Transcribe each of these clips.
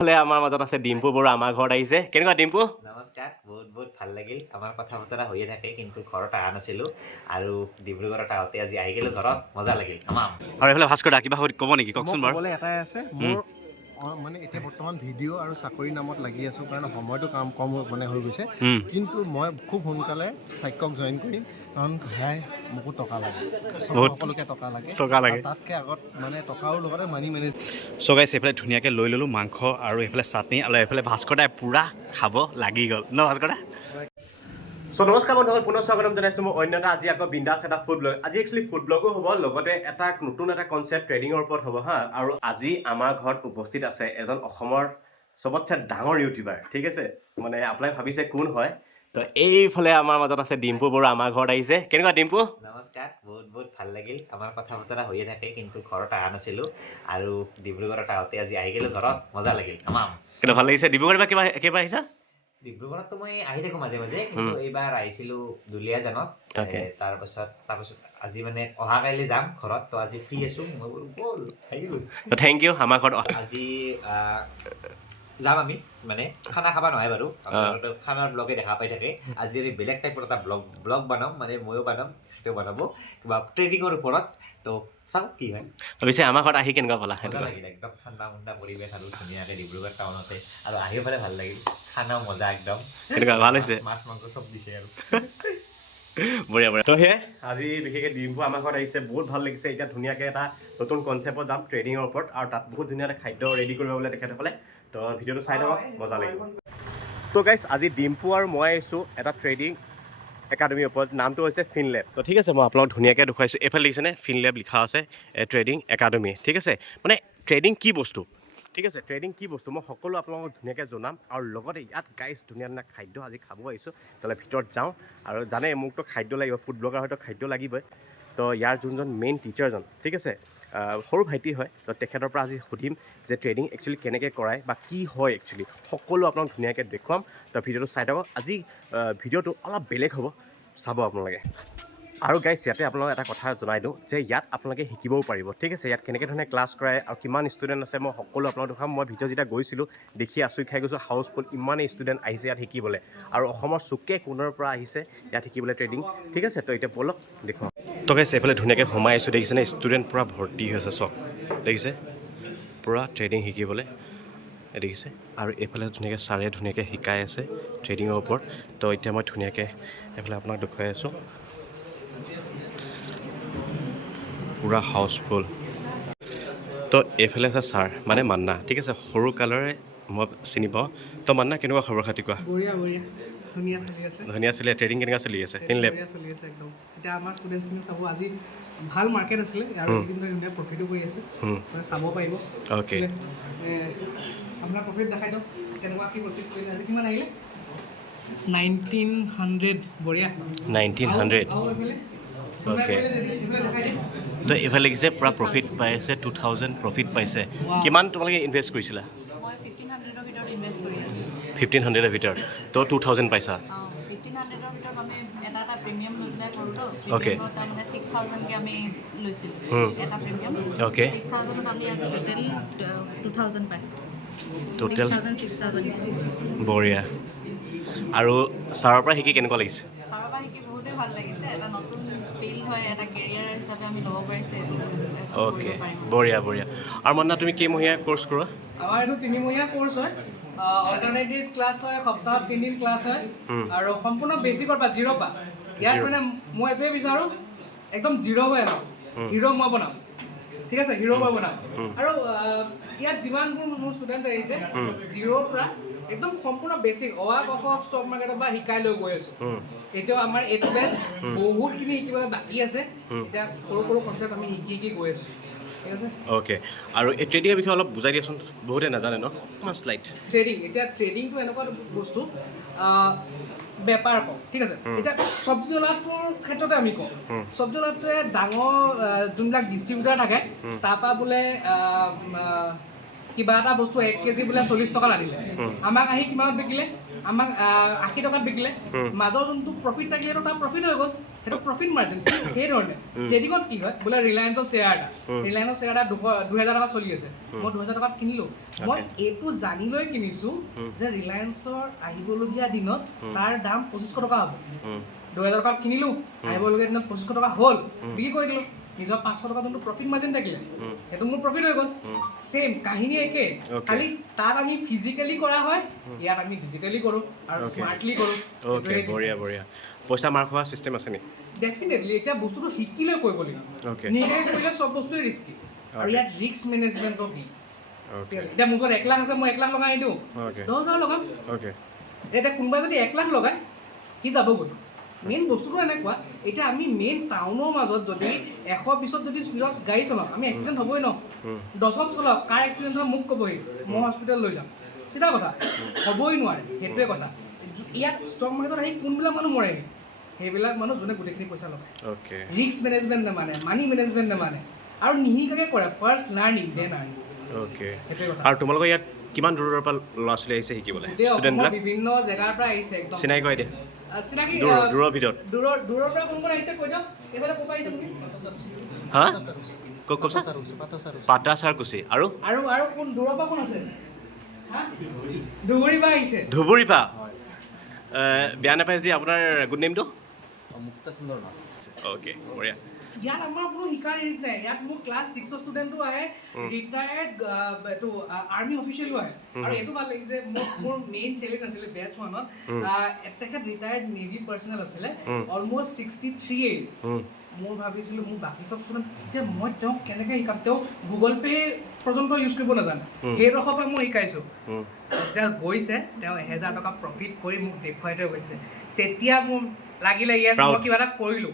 আমাৰ মাজত আছে ডিম্পু বৰুৱা আমাৰ ঘৰত আহিছে কেনেকুৱা ডিম্পু নমস্কাৰ বহুত ভাল লাগিল আমাৰ কথা বতৰা হৈয়ে থাকে কিন্তু ঘৰত অহা নাছিলোঁ আৰু ডিব্ৰুগড়ত আহোঁতে আজি আহি গ'লো ঘৰত মজা লাগিল তামাম আৰু এইফালে ভাস্কৰ দা কিবা ক'ব নেকি কওকচোন বাৰু ক'বলৈ এটাই আছে মোৰ মানে এতিয়া বৰ্তমান ভিডিঅ' আৰু চাকৰি নামত লাগি আছোঁ কাৰণ সময়টো কম মানে হৈ গৈছে কিন্তু মই খুব সোনকালে চাক্যক জইন কৰিম কাৰণ সেয়াই মোকো টকা লাগে সকলোকে টকা লাগে তাতকৈ আগত মানে টকাও লগতে মানি মেনেজ চ' গাইছ এইফালে ধুনীয়াকৈ লৈ ল'লোঁ মাংস আৰু এইফালে চাটনি আৰু এইফালে ভাস্কৰ দাই পূৰা খাব লাগি গ'ল ন ভাস্কৰ দা চ' নমস্কাৰ বন্ধুসকল পুনৰ স্বাগতম জনাইছোঁ মই অন্য এটা আজি আকৌ বিন্দাছ এটা ফুড ব্লগ আজি একচুৱেলি ফুড ব্লগো হ'ব লগতে এটা নতুন এটা কনচেপ্ট ট্ৰেডিঙৰ ওপৰত হ'ব হা আৰু আজি আমাৰ ঘৰত উপস্থিত আছে এজন অসমৰ চবতছে ডাঙৰ ইউটিউবাৰ ঠিক আছে মানে আপোনালোকে ভাবিছে কোন হয় তো এইফালে আমাৰ মাজত আছে ডিম্পু বৰুৱা আমাৰ ঘৰত আহিছে কেনেকুৱা ডিম্পু নমস্কাৰ বহুত ভাল লাগিল আমাৰ কথা বতৰা হৈয়ে থাকে কিন্তু ঘৰত অহা নাছিলোঁ আৰু ডিব্ৰুগড়ত আহোঁতে আজি আহি গ'লো ঘৰত মজা লাগিল তামাম কিন্তু ভাল লাগিছে ডিব্ৰুগড় বা একেবাৰে আহিছা ডিব্ৰুগড়ততো মই আহি থাকোঁ মাজে মাজে কিন্তু এইবাৰ আহিছিলোঁ দুলীয়াজানত তাৰপাছত আজি মানে অহা কাইলৈ যাম ঘৰত তো আজি ফ্ৰী আছোঁ মই বোলো ব'ল আহি গ'লো থেংক ইউ আমাৰ ঘৰত আজি যাম আমি মানে খানা খাবা নহয় বাৰু খানাৰ ব্লগে দেখা পাই থাকে আজি আমি বেলেগ টাইপৰ এটা ব্লগ বনাম মানে ময়ো বনাম সেইটো বনাব কিবা ট্ৰেডিঙৰ ওপৰত তো চাওঁ কি হয় পিছে আমাৰ ঘৰত আহি কেনেকুৱা পালা মজা লাগিল একদম ঠাণ্ডা পৰিৱেশ আৰু ধুনীয়াকৈ ডিব্ৰুগড় টাউনতে আৰু আহিও পেলাই ভাল লাগিল খানাও মজা একদম কেনেকুৱা ভাল হৈছে মাছ মাংস চব দিছে আৰু বঢ়িয়া তো সেয়ে আজি বিশেষকৈ ডিম্পু আমাৰ ঘৰত আহিছে বহুত ভাল লাগিছে এতিয়া ধুনীয়াকৈ এটা নতুন কনচেপ্টত যাম ট্ৰেডিঙৰ ওপৰত আৰু তাত বহুত ধুনীয়া এটা খাদ্য ৰেডি কৰিব বোলে তেখেতসকলে তো ভিডিঅ'টো চাই থাকক মজা লাগিব তো গাইছ আজি ডিম্পু আৰু মই আহিছোঁ এটা ট্ৰেডিং একাডেমীৰ ওপৰত নামটো হৈছে ফিনলেব তো ঠিক আছে মই আপোনালোক ধুনীয়াকৈ দেখুৱাইছোঁ এইফালে দেখিছেনে ফিনলেব লিখা আছে ট্ৰেডিং একাডেমী ঠিক আছে মানে ট্ৰেডিং কি বস্তু ঠিক আছে ট্ৰেডিং কি বস্তু মই সকলো আপোনালোকক ধুনীয়াকৈ জনাম আৰু লগতে ইয়াত গাইছ ধুনীয়া ধুনীয়া খাদ্য আজি খাব আহিছোঁ তালৈ ভিতৰত যাওঁ আৰু জানে মোকতো খাদ্য লাগিব ফুড ব্লগাৰ হয়তো খাদ্য লাগিবই তো ইয়াৰ যোনজন মেইন টিচাৰজন ঠিক আছে সৰু ভাইটি হয় তো তেখেতৰ পৰা আজি সুধিম যে ট্ৰেডিং একচুৱেলি কেনেকৈ কৰায় বা কি হয় একচুৱেলি সকলো আপোনাক ধুনীয়াকৈ দেখুৱাম তো ভিডিঅ'টো চাই থাকক আজি ভিডিঅ'টো অলপ বেলেগ হ'ব চাব আপোনালোকে আৰু গাইছ ইয়াতে আপোনালোকক এটা কথা জনাই দিওঁ যে ইয়াত আপোনালোকে শিকিবও পাৰিব ঠিক আছে ইয়াত কেনেকৈ ধৰণে ক্লাছ কৰায় আৰু কিমান ষ্টুডেণ্ট আছে মই সকলো আপোনালোকক দেখাম মই ভিডিঅ' যেতিয়া গৈছিলোঁ দেখি আচৰিত খাই গৈছোঁ হাউচফুল ইমানেই ষ্টুডেণ্ট আহিছে ইয়াত শিকিবলৈ আৰু অসমৰ চুকে কোণৰ পৰা আহিছে ইয়াত শিকিবলৈ ট্ৰেডিং ঠিক আছে তো এতিয়া ব'লক দেখুৱাম তো গাইছ এইফালে ধুনীয়াকৈ সোমাই আহিছোঁ দেখিছেনে ষ্টুডেণ্ট পূৰা ভৰ্তি হৈছে চব দেখিছে পূৰা ট্ৰেডিং শিকিবলৈ দেখিছে আৰু এইফালে ধুনীয়াকৈ ছাৰে ধুনীয়াকৈ শিকাই আছে ট্ৰেডিঙৰ ওপৰত তো এতিয়া মই ধুনীয়াকৈ এইফালে আপোনাক দেখুৱাই আছোঁ পূৰা হাউচফুল তো এইফালে আছে ছাৰ মানে মান্না ঠিক আছে সৰু কালৰে মই চিনি পাওঁ তো মান্না কেনেকুৱা খবৰ খাতি কোৱা ধুনীয়া চলি ট্ৰেডিং কেনেকুৱা চলি আছে ফিনলেব চলি আছে একদম এতিয়া আমাৰ ষ্টুডেণ্টছখিনি চাব আজি ভাল মাৰ্কেট আছিলে আৰু এইকেইদিন ধুনীয়া প্ৰফিটো কৰি আছে চাব পাৰিব অ'কে আপোনাৰ প্ৰফিট দেখাই দিয়ক কেনেকুৱা কি প্ৰফিট কৰিলে আজি কিমান আহিলে 1900 বঢ়িয়া 1900 অ'কে তো এইফালে লিখিছে পূৰা প্ৰফিট পাইছে 2000 প্ৰফিট পাইছে কিমান তোমালোকে ইনভেষ্ট কৰিছিলা 1500ৰ ভিতৰত তো 2000 পাইছা 1500ৰ ভিতৰত আমি এটা প্ৰিমিয়াম লৈ পেলাই কৰোঁতো অ'কে তাৰমানে 6000কৈ আমি লৈছিলোঁ এটা প্ৰিমিয়াম অ'কে 6000ত আমি আজি টোটেল 2000 পাইছোঁ টোটেল 6000 বঢ়িয়া আৰু ছাৰৰ পৰা শিকি কেনেকুৱা লাগিছে ছাৰৰ পৰা শিকি বহুতেই ভাল লাগিছে এটা নতুন ফিল্ড হয় এটা কেৰিয়াৰ হিচাপে আমি ল'ব পাৰিছোঁ অ'কে বঢ়িয়া আৰু মান্না তুমি কেইমহীয়া ক'ৰ্ছ কৰোৱা আমাৰ এইটো 3মহীয়া ক'ৰ্ছ হয় অল্টাৰনেটিভছ ক্লাছ হয় সপ্তাহত 3 দিন ক্লাছ হয় আৰু সম্পূৰ্ণ বেছিকৰ পৰা জিৰ' পৰা ইয়াত মানে মই এইটোৱে বিচাৰোঁ একদম জিৰ' হৈ আহক হিৰ' মই বনাম ঠিক আছে হিৰ' মই বনাম আৰু ইয়াত যিমানবোৰ মোৰ ষ্টুডেণ্ট আহিছে জিৰ'ৰ পৰা একদম সম্পূৰ্ণ বেছিক ষ্টক মাৰ্কেটৰ পৰা শিকাই লৈ গৈ আছোঁ এতিয়াও আমাৰ এইটো বেটছ বহুতখিনি শিকিবলৈ বাকী আছে এতিয়া সৰু কনচেপ্ট আমি শিকি গৈ আছোঁ ঠিক আছে অ'কে আৰু এই ট্ৰেডিঙৰ বিষয়ে অলপ বুজাই দিয়াচোন বহুতে নাজানে ন শ্লাইড ট্ৰেডিংটো এনেকুৱা বস্তু বেপাৰ কওঁ ঠিক আছে এতিয়া চব্জি ৱালাটোৰ ক্ষেত্ৰতে আমি কওঁ চব্জি ৱালাটোৱে ডাঙৰ যোনবিলাক ডিষ্ট্ৰিবিউটাৰ থাকে তাৰপৰা বোলে কি কিবা এটা বস্তু 1 কেজি বোলে 40 টকা আনিলে আমাক আহি কিমানত বিকিলে আমাক 80 টকাত বিকিলে মাজৰ যোনটো প্ৰফিট থাকিলে তাৰ প্ৰফিট হৈ গ'ল সেইটো প্ৰফিট মাৰ্জিন সেই ধৰণে ট্ৰেডিঙত কি হয় বোলে ৰিলায়েন্সৰ শ্বেয়াৰ এটা 2000 টকা চলি আছে মই 2000 টকাত কিনিলোঁ মই এইটো জানি লৈ কিনিছোঁ যে ৰিলায়েন্সৰ আহিবলগীয়া দিনত তাৰ দাম 2500 টকা হ'ব 2000 টকাত কিনিলোঁ আহিবলগীয়া দিনত 2500 টকা হ'ল বিক্ৰী কৰি দিলোঁ নিজৰ 500 টকা যোনটো প্ৰফিট মাৰ্জিন থাকিলে সেইটো মোৰ প্ৰফিট হৈ গ'ল সেম কাহিনী একে খালি তাত আমি ফিজিকেলি কৰা হয় ইয়াত আমি ডিজিটেলি কৰোঁ আৰু স্মাৰ্টলি কৰোঁ ওকে বঢ়িয়া পইচা মাৰ খোৱা চিষ্টেম আছে নি ডেফিনেটলি এতিয়া বস্তুটো শিকিলৈ কৰিব লাগিব নিজে কৰিলে চব বস্তুৱে ৰিস্কি আৰু ইয়াত ৰিস্ক মেনেজমেণ্টৰ কি এতিয়া মোৰ ওচৰত 1 লাখ আছে মই 1 লাখ লগাই দিওঁ 10,000 লগাম এতিয়া কোনোবাই যদি 1 লাখ লগায় সি যাব গ'ল মেইন বস্তুটো এনেকুৱা এতিয়া আমি মেইন টাউনৰ মাজত যদি 120ত যদি স্পীডত গাড়ী চলাওঁ আমি এক্সিডেণ্ট হ'বই ন 10ত চলাওঁ কাৰ এক্সিডেণ্ট হয় মোক ক'বহি মই হস্পিটেল লৈ যাম চিধা কথা হ'বই নোৱাৰে সেইটোৱে কথা ইয়াত ষ্টক মাৰ্কেটত আহি কোনবিলাক মানুহ মৰে সেইবিলাক মানুহ যোনে গোটেইখিনি পইচা লগায় ৰিস্ক মেনেজমেণ্ট নামানে মানি মেনেজমেণ্ট নামানে আৰু নিশিকাকৈ কৰে ফাৰ্ষ্ট লাৰ্ণিং দেন আৰ্নিং আৰু তোমালোকৰ ইয়াত কিমান দূৰৰ পৰা ল'ৰা ছোৱালী আহিছে শিকিবলৈ ষ্টুডেণ্টবিলাক বিভিন্ন জেগাৰ পৰা আহিছে একদম চিনাকি কৰাই দিয়া চিনাকি দূৰৰ ভিতৰত দূৰৰ পৰা কোন কোন আহিছে কৈ দিয়ক এইফালে ক'ৰ পৰা আহিছে তুমি হা পাটাচাৰকুচি আৰু কোন দূৰৰ পৰা কোন আছে হা ধুবুৰীৰ পৰা আহিছে ধুবুৰীৰ পৰা বেয়া নাপায় যি আপোনাৰ গুড নেমটো অ'কে বঢ়িয়া ইয়াত আমাৰ কোনো শিকাৰ ৰিস্ক নাই ইয়াত মোৰ ক্লাছ 6ৰ ষ্টুডেণ্টো আহে ৰিটায়াৰ্ড এইটো আৰ্মি অফিচিয়েলো আহে আৰু এইটো ভাল লাগিছে মোৰ মেইন চেলেঞ্জ আছিলে বেটছ 1ত তেখেত ৰিটায়াৰ্ড নেভি পাৰ্চনেল আছিলে অলমষ্ট 63 এজ মই ভাবিছিলোঁ মোৰ বাকী চব ষ্টুডেণ্ট এতিয়া মই তেওঁক কেনেকৈ শিকাম তেওঁ গুগল পে' পৰ্যন্ত ইউজ কৰিব নাজানে সেইডোখৰ পৰা মই শিকাইছোঁ যেতিয়া গৈছে তেওঁ 1000 টকা প্ৰফিট কৰি মোক দেখুৱাই থৈ গৈছে তেতিয়া মোৰ লাগিলে ইয়েছ মই কিবা এটা কৰিলোঁ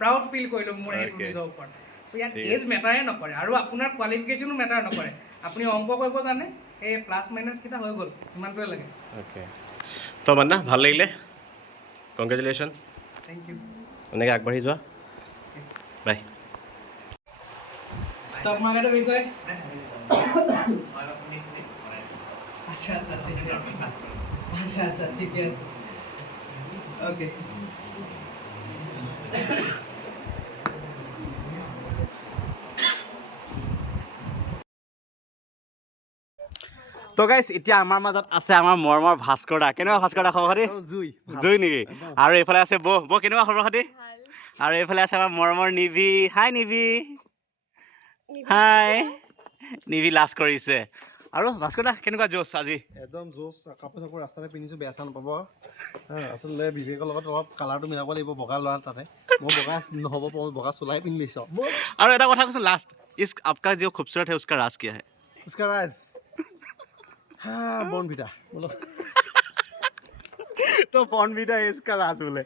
প্ৰাউড ফিল কৰিলোঁ মোৰ সেইটো নিজৰ ওপৰত চ' ইয়াত এজ মেটাৰে নকৰে আৰু আপোনাৰ কোৱালিফিকেশ্যনো মেটাৰ নকৰে আপুনি অংক কৰিব জানে এই প্লাছ মাইনাছ কেইটা হৈ গ'ল ইমানটোৱে লাগে অ'কে তো মান্না ভাল লাগিলে কংগ্ৰেচুলেশ্যন থেংক ইউ এনেকৈ আগবাঢ়ি যোৱা বাই ষ্টক মাৰ্কেটৰ বিষয়ে আচ্ছা ঠিকে আছে অ'কে তো গাইছ এতিয়া আমাৰ মাজত আছে আমাৰ মৰমৰ ভাস্কৰ দা কেনেকুৱা ভাস্কৰ দা খবৰ খাতি জুই নেকি আৰু এইফালে আছে বৌ কেনেকুৱা খবৰ খাতি আৰু এইফালে আছে আমাৰ মৰমৰ নিভি হাই নিভি হাই নিভি লাজ কৰিছে আৰু ভাস্কৰ দা কেনেকুৱা জোচ আজি একদম জোচ কাপোৰ চাপোৰ ৰাস্তাতে পিন্ধিছোঁ বেয়া চা নাপাব আচলতে বিবেকৰ লগত অলপ কালাৰটো মিলাব লাগিব বগা ল'ৰা তাতে মই বগা নহ'ব মই বগা চোলাই পিন্ধি লৈছোঁ আৰু এটা কথা কৈছোঁ লাষ্ট ইছ আপকা जो खूबसूरत है उसका राज क्या है उसका राज বনভিটা বোলো তো বনভিটা इसका राज বোলে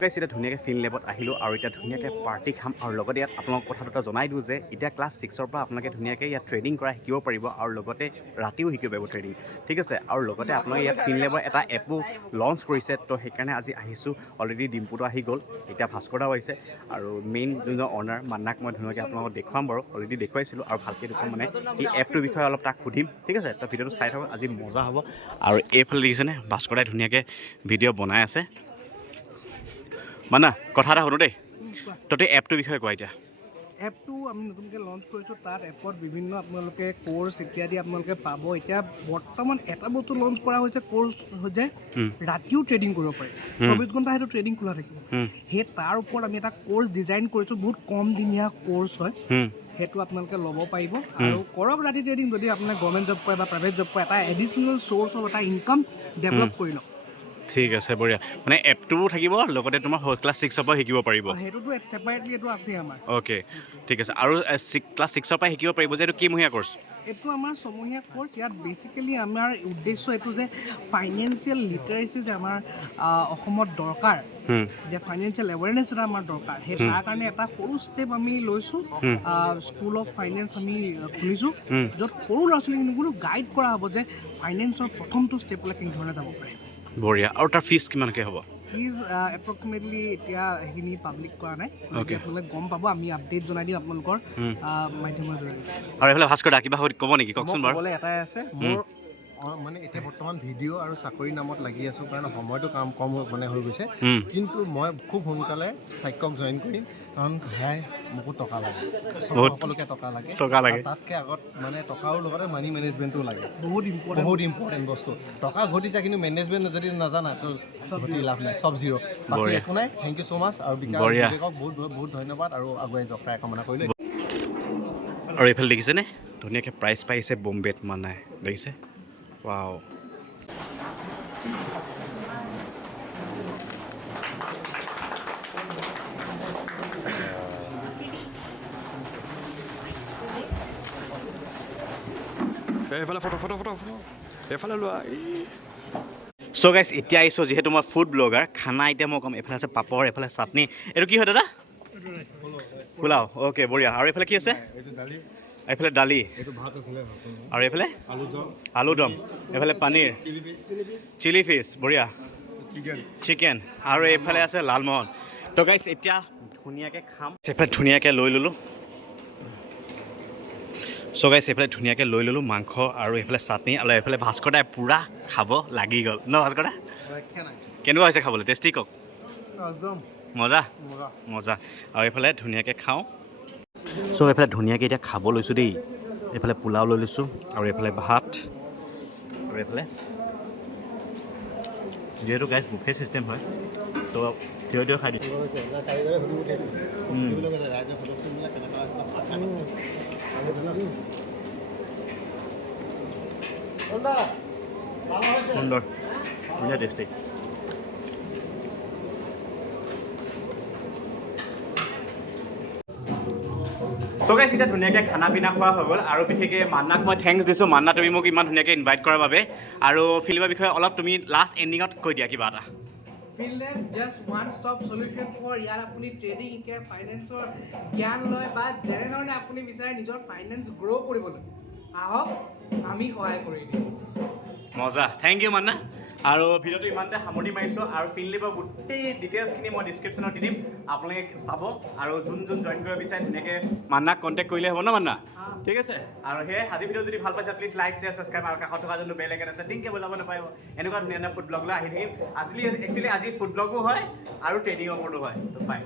গাইছ এতিয়া ধুনীয়াকৈ ফিনলেবত আহিলোঁ আৰু এতিয়া ধুনীয়াকৈ পাৰ্টি খাম আৰু লগতে ইয়াত আপোনালোক কথা দুটা জনাই দিওঁ যে এতিয়া ক্লাছ 6ৰ পৰা আপোনালোকে ধুনীয়াকৈ ইয়াত ট্ৰেডিং কৰা শিকিব পাৰিব আৰু লগতে ৰাতিও শিকিব পাৰিব ট্ৰেডিং ঠিক আছে আৰু লগতে আপোনালোকে ইয়াত ফিনলেবৰ এটা এপো লঞ্চ কৰিছে তো সেইকাৰণে আজি আহিছোঁ অলৰেডি ডিম্পুটো আহি গ'ল এতিয়া ভাস্কৰদাও আহিছে আৰু মেইন যোনজন অনাৰ মান্নাক মই ধুনীয়াকৈ আপোনালোকক দেখুৱাম বাৰু অলৰেডি দেখুৱাইছিলোঁ আৰু ভালকৈ দেখুৱাম মানে এই এপটোৰ বিষয়ে অলপ তাক সুধিম ঠিক আছে তো ভিডিঅ'টো চাই থাকক আজি মজা হ'ব আৰু এইফালে দেখিছেনে ভাস্কৰদাই ধুনীয়াকৈ ভিডিঅ' বনাই আছে মানা কথা এটা শুনো দেই তহঁতে এপটোৰ বিষয়ে কোৱা এতিয়া এপটো আমি নতুনকৈ লঞ্চ কৰিছোঁ তাত এপত বিভিন্ন আপোনালোকে কোৰ্চ ইত্যাদি আপোনালোকে পাব এতিয়া বৰ্তমান এটা বস্তু লঞ্চ কৰা হৈছে কোৰ্চ যে ৰাতিও ট্ৰেডিং কৰিব পাৰি 24 ঘণ্টা সেইটো ট্ৰেডিং খোলা থাকিব সেই তাৰ ওপৰত আমি এটা কোৰ্চ ডিজাইন কৰিছোঁ বহুত কম দিনীয়া কোৰ্চ হয় সেইটো আপোনালোকে ল'ব পাৰিব আৰু কৰক ৰাতি ট্ৰেডিং যদি আপোনাৰ গভৰ্ণমেণ্ট জব পায় বা প্ৰাইভেট জব পায় এটা এডিশ্যনেল চ'ৰ্চ অফ এটা ইনকাম ডেভেলপ কৰি লওক ঠিক আছে বঢ়িয়া মানে এপটোও থাকিব লগতে তোমাৰ ক্লাছ 6ৰ পৰা শিকিব পাৰিব সেইটোতো ছেপাৰেটলি এইটো আছে আমাৰ অ'কে ঠিক আছে আৰু ক্লাছ 6ৰ পৰা শিকিব পাৰিব যে এইটো কিমহীয়া কোৰ্চ এইটো আমাৰ ছমহীয়া কোৰ্চ ইয়াত বেচিকেলি আমাৰ উদ্দেশ্য এইটো যে ফাইনেন্সিয়েল লিটাৰেচি যে আমাৰ অসমত দৰকাৰ যে ফাইনেন্সিয়েল এৱেৰনেছ এটা আমাৰ দৰকাৰ সেই তাৰ কাৰণে এটা সৰু ষ্টেপ আমি লৈছোঁ স্কুল অফ ফাইনেন্স আমি খুলিছোঁ য'ত সৰু ল'ৰা ছোৱালীখিনিকো গাইড কৰা হ'ব যে ফাইনেন্সৰ প্ৰথমটো ষ্টেপলৈ কেনেধৰণে যাব পাৰে বঢ়িয়া আৰু তাৰ ফিজ কিমানকৈ হ'ব ফিজ এপ্ৰক্সিমেটলি এতিয়া সেইখিনি পাব্লিক কৰা নাই Okay. আপোনালোকে গম পাব আমি আপডেট জনাই দিম আপোনালোকৰ মাধ্যমৰ জৰিয়তে আৰু এইফালে ভাস্কৰ দা কিবা ক'ব নেকি কওকচোন বাৰু ক'বলৈ এটাই আছে মোৰ মানে এতিয়া বৰ্তমান ভিডিঅ' আৰু চাকৰি নামত লাগি আছোঁ কাৰণ সময়টো কম মানে হৈ গৈছে কিন্তু মই খুব সোনকালে চাক্যক জইন কৰিম কাৰণ সেয়াই মোকো টকা লাগে সকলোকে টকা লাগে তাতকৈ আগত মানে টকাৰ লগতে মানি মেনেজমেণ্টো লাগে বহুত ইম্পৰ্টেণ্ট বস্তু টকা ঘটিছে কিন্তু মেনেজমেণ্ট যদি নাজানা তো ঘটি লাভ নাই চব জিৰ' বাকী একো নাই থেংক ইউ ছ' মাছ আৰু বিবেকক বহুত ধন্যবাদ আৰু আগুৱাই যাওক তাই কামনা কৰিলোঁ আৰু এইফালে দেখিছেনে ধুনীয়াকৈ প্ৰাইজ পাইছে বম্বেত মানে দেখিছে ৱাও এইফালে ফটো এইফালে লোৱা চ' গাইছ এতিয়া আহিছোঁ যিহেতু মই ফুড ব্লগাৰ খানা এতিয়া মই ক'ম এইফালে আছে পাপৰ এইফালে চাটনি এইটো কি হয় দাদা পোলাও অ'কে বঢ়িয়া আৰু এইফালে কি আছে এইফালে দালি আৰু এইফালে আলুদম এইফালে পনীৰ চিলি ফিছ বঢ়িয়া চিকেন আৰু এইফালে আছে লালমোহন তো গাইছ এতিয়া ধুনীয়াকৈ খাম এইফালে ধুনীয়াকৈ লৈ ল'লোঁ চ' গাইছ এইফালে ধুনীয়াকৈ লৈ ল'লোঁ মাংস আৰু এইফালে চাটনি আৰু এইফালে ভাস্কৰ দাই পূৰা খাব লাগি গ'ল ন ভাস্কৰ দা কেনেকুৱা হৈছে খাবলৈ টেষ্টি কওক মজা আৰু এইফালে ধুনীয়াকৈ খাওঁ চ' এইফালে ধুনীয়াকৈ এতিয়া খাব লৈছোঁ দেই এইফালে পোলাও লৈ লৈছোঁ আৰু এইফালে ভাত আৰু এইফালে যিহেতু গাইছ বুফে চিষ্টেম হয় তো থিয় খাই দিছোঁ সুন্দৰ ধুনীয়া টেষ্টি চ' গাইছ এতিয়া ধুনীয়াকৈ খানা পিনা খোৱা হৈ গ'ল আৰু বিশেষকৈ মান্নাক মই থেংকছ দিছোঁ মান্না তুমি মোক ইমান ধুনীয়াকৈ ইনভাইট কৰাৰ বাবে আৰু ফিল্মৰ বিষয়ে অলপ তুমি লাষ্ট এণ্ডিঙত কৈ দিয়া কিবা এটা Finlab just one stop solution for ইয়াৰ আপুনি ট্ৰেডিং শিকে ফাইনেন্সৰ জ্ঞান লয় বা যেনেধৰণে আপুনি বিচাৰে নিজৰ ফাইনেন্স গ্ৰ' কৰিবলৈ আহক আমি সহায় কৰি দিম মজা থেংক ইউ মান্না আৰু ভিডিঅ'টো ইমানতে সামৰণি মাৰিছোঁ আৰু ফিনলিবৰ গোটেই ডিটেইলছখিনি মই ডিছক্ৰিপশ্যনত দি দিম আপোনালোকে চাব আৰু যোন জইন কৰিব বিচাৰে ধুনীয়াকৈ মান্নাক কণ্টেক্ট কৰিলে হ'ব ন মান্না ঠিক আছে আৰু সেই আজি ভিডিঅ' যদি ভাল পাইছে প্লিজ লাইক শ্বেয়াৰ ছাবস্ক্ৰাইব আৰু কাষত থকা যোনটো বেল আইকন আছে টিংকে বজাব নাপাব এনেকুৱা ধুনীয়া ফুড ব্লগ লৈ আহি থাকিম একচুৱেলি আজি ফুড ব্লগো হয় আৰু ট্ৰেডিঙৰ ওপৰতো হয় তো বাই